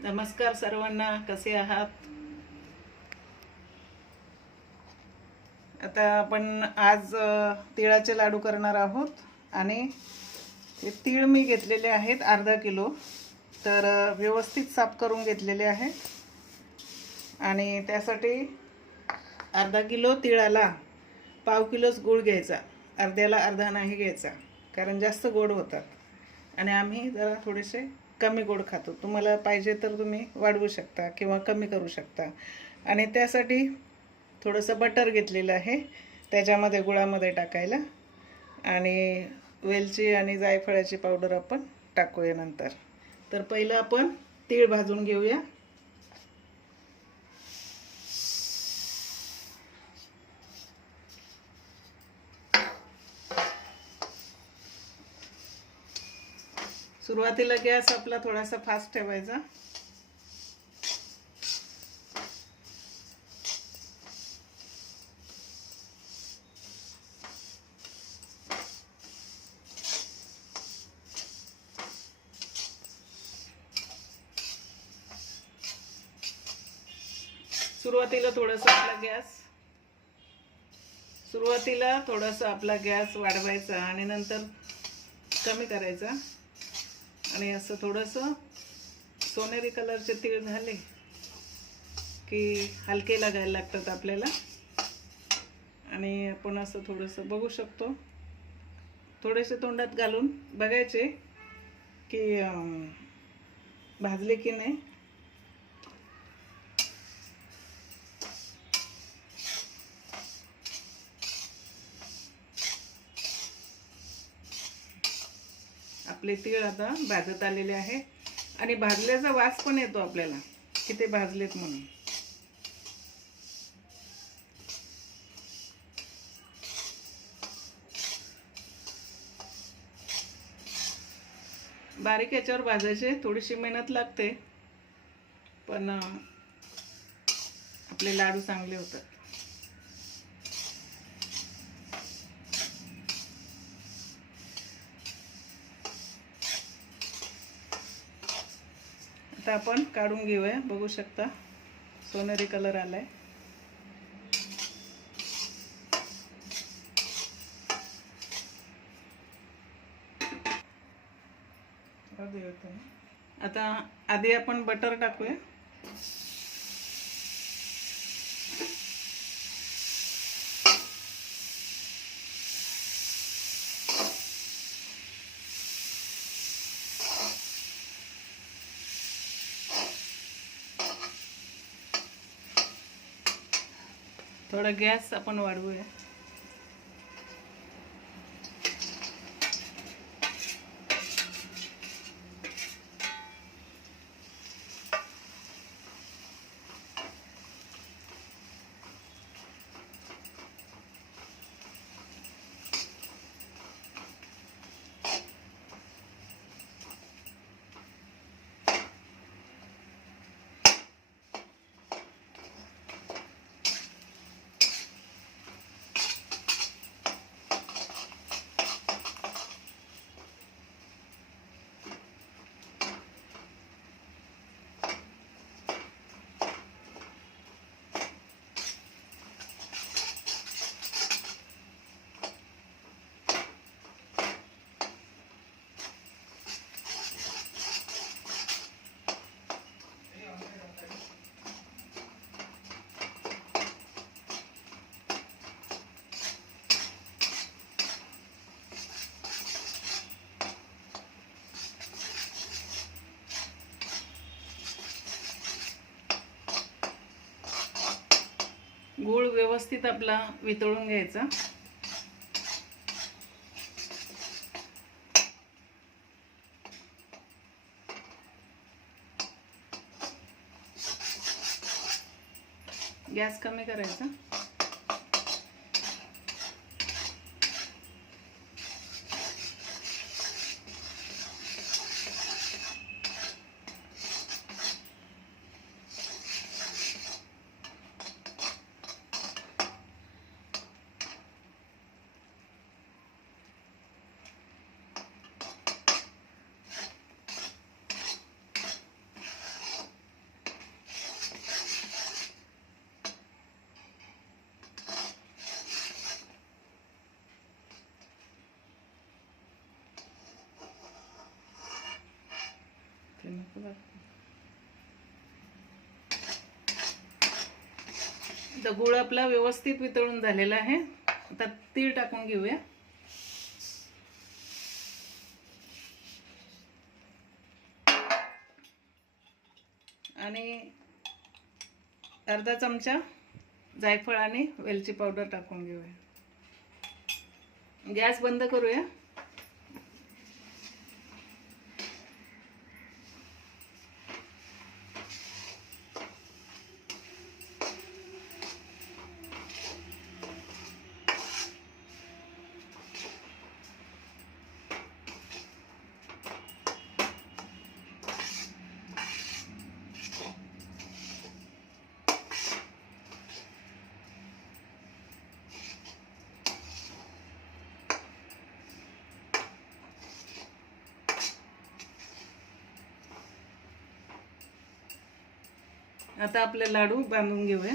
नमस्कार सर्वांना, कसे आहात? आता आपण आज तिळाचे लाडू करणार आहोत आणि हे तीळ मी घेतलेले आहेत अर्धा किलो. तर व्यवस्थित साफ करून घेतलेले आहेत आणि त्यासाठी अर्धा किलो तिळाला पाव किलोच गूळ घ्यायचा. अर्ध्याला अर्धा नाही घ्यायचा, कारण जास्त गोड होतात आणि आम्ही जरा थोडेसे कमी गोड खातो. तुम्हाला पाहिजे तर तुम्ही वाढवू शकता किंवा कमी करू शकता. आणि त्यासाठी थोडंसं बटर घेतलेलं आहे त्याच्यामध्ये गुळामध्ये टाकायला, आणि वेलची आणि जायफळाची पावडर आपण टाकूया नंतर. तर पहिलं आपण तीळ भाजून घेऊया. सुरुवातीला गॅस आपला थोडासा फास्ट ठेवायचा. सुरुवातीला थोडासा आपला गॅस वाढवायचा आणि नंतर कमी करायचा. आणि असं थोडंसं सोनेरी कलरचे तीळ झाले की हलके लागायला लागतात आपल्याला. आणि आपण असं थोडंसं बघू शकतो, थोडेसे तोंडात घालून बघायचे की भाजले की नाही. आपले तीळ आता भाजत आलेले आहे आणि भाजल्याचा वास पण येतो आपल्याला की ते भाजलेत म्हणून. बारीक याच्यावर भाजायचे, थोडीशी मेहनत लागते, पण आपले लाडू चांगले होतात. आता आपण काढून घेऊया. बघू शकता सोनेरी कलर आलाय. आता आधी आपण बटर टाकूया. थोडा गॅस आपण वाढवूया. गूळ व्यवस्थित आपला वितळून घ्यायचा. गॅस कमी करायचा. तर गूळ आपला व्यवस्थित वितळून झालेला आहे. आता तीळ टाकून घेऊया. आणि अर्धा चमचा जायफळ आणि वेलची पावडर टाकून घेऊया. गॅस बंद करूया. आता आपले लाडू बांधून घेऊया.